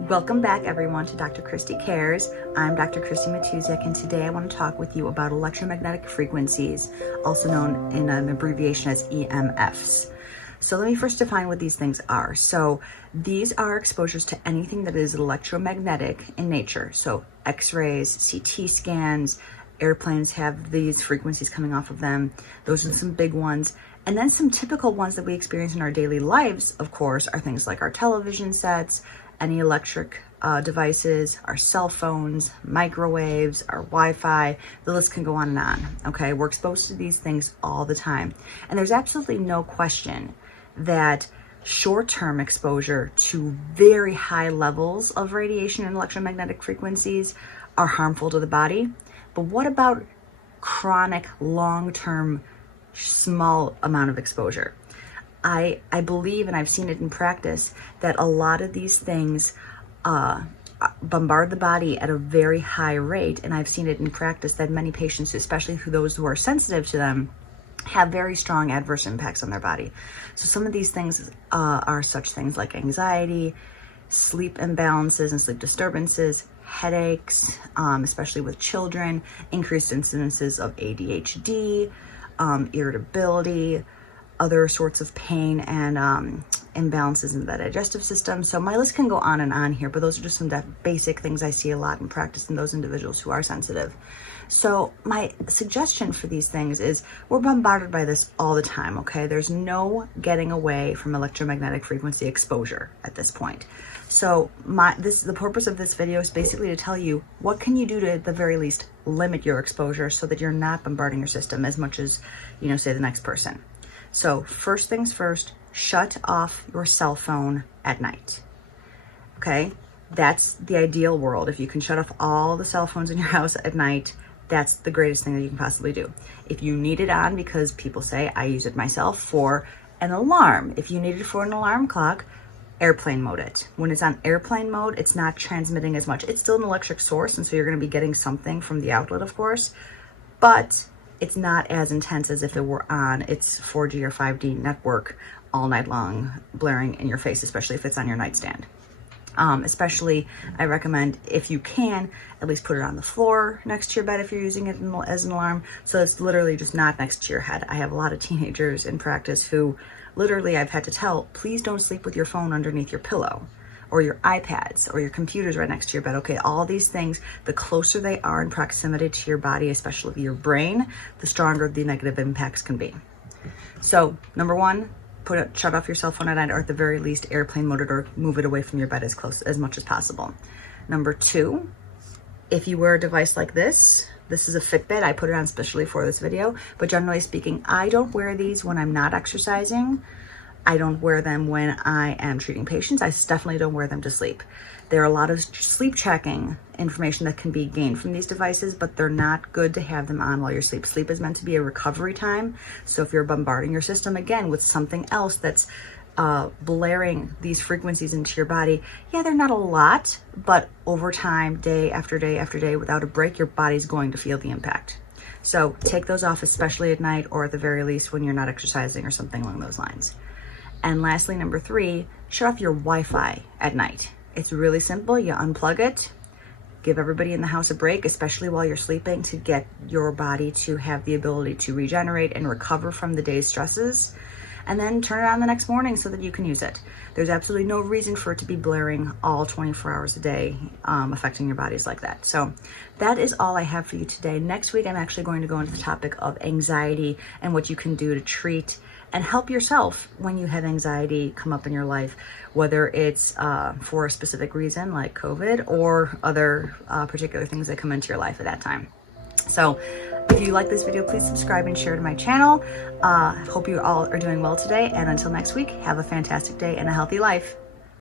Welcome back everyone to Dr. Christy Cares. I'm Dr. Christy Matusiak, and today I want to talk with you about electromagnetic frequencies, also known in an abbreviation as EMFs. So let me first define what these things are. So these are exposures to anything that is electromagnetic in nature. So X-rays, CT scans, airplanes have these frequencies coming off of them. Those are some big ones. And then some typical ones that we experience in our daily lives, of course, are things like our television sets, any electric devices, our cell phones, microwaves, our Wi-Fi, the list can go on and on, okay? We're exposed to these things all the time. And there's absolutely no question that short-term exposure to very high levels of radiation and electromagnetic frequencies are harmful to the body. But what about chronic, long-term, small amount of exposure? I believe, and I've seen it in practice, that a lot of these things bombard the body at a very high rate. And I've seen it in practice that many patients, especially those who are sensitive to them, have very strong adverse impacts on their body. So some of these things are such things like anxiety, sleep imbalances and sleep disturbances, headaches, especially with children, increased incidences of ADHD, irritability, other sorts of pain and imbalances in the digestive system. So my list can go on and on here, but those are just some basic things I see a lot in practice in those individuals who are sensitive. So my suggestion for these things is we're bombarded by this all the time, okay? There's no getting away from electromagnetic frequency exposure at this point. So the purpose of this video is basically to tell you what can you do to, at the very least, limit your exposure so that you're not bombarding your system as much as, say the next person. So first things first, shut off your cell phone at night, okay? That's the ideal world. If you can shut off all the cell phones in your house at night, that's the greatest thing that you can possibly do. If you need it on, because people say, I use it myself, for an alarm. If you need it for an alarm clock, airplane mode it. When it's on airplane mode, it's not transmitting as much. It's still an electric source, and so you're gonna be getting something from the outlet, of course, but it's not as intense as if it were on its 4G or 5D network all night long, blaring in your face, especially if it's on your nightstand. Especially, I recommend, if you can, at least put it on the floor next to your bed if you're using it as an alarm, so it's literally just not next to your head. I have a lot of teenagers in practice who literally I've had to tell, please don't sleep with your phone underneath your pillow, or your iPads, or your computers right next to your bed. Okay, all these things, the closer they are in proximity to your body, especially your brain, the stronger the negative impacts can be. So, number one, shut off your cell phone at night, or at the very least airplane mode it, or move it away from your bed as much as possible. Number two, if you wear a device like this is a Fitbit. I put it on especially for this video, but generally speaking, I don't wear these when I'm not exercising. I don't wear them when I am treating patients. I definitely don't wear them to sleep. There are a lot of sleep tracking information that can be gained from these devices, but they're not good to have them on while you're asleep. Sleep is meant to be a recovery time. So if you're bombarding your system again with something else that's blaring these frequencies into your body, yeah, they're not a lot, but over time, day after day after day, without a break, your body's going to feel the impact. So take those off, especially at night, or at the very least when you're not exercising or something along those lines. And lastly, number three, shut off your Wi-Fi at night. It's really simple. You unplug it, give everybody in the house a break, especially while you're sleeping, to get your body to have the ability to regenerate and recover from the day's stresses, and then turn it on the next morning so that you can use it. There's absolutely no reason for it to be blaring all 24 hours a day, affecting your bodies like that. So that is all I have for you today. Next week, I'm actually going to go into the topic of anxiety and what you can do to treat and help yourself when you have anxiety come up in your life, whether it's for a specific reason like COVID or other particular things that come into your life at that time. So if you like this video, please subscribe and share to my channel. Hope you all are doing well today. And until next week, have a fantastic day and a healthy life.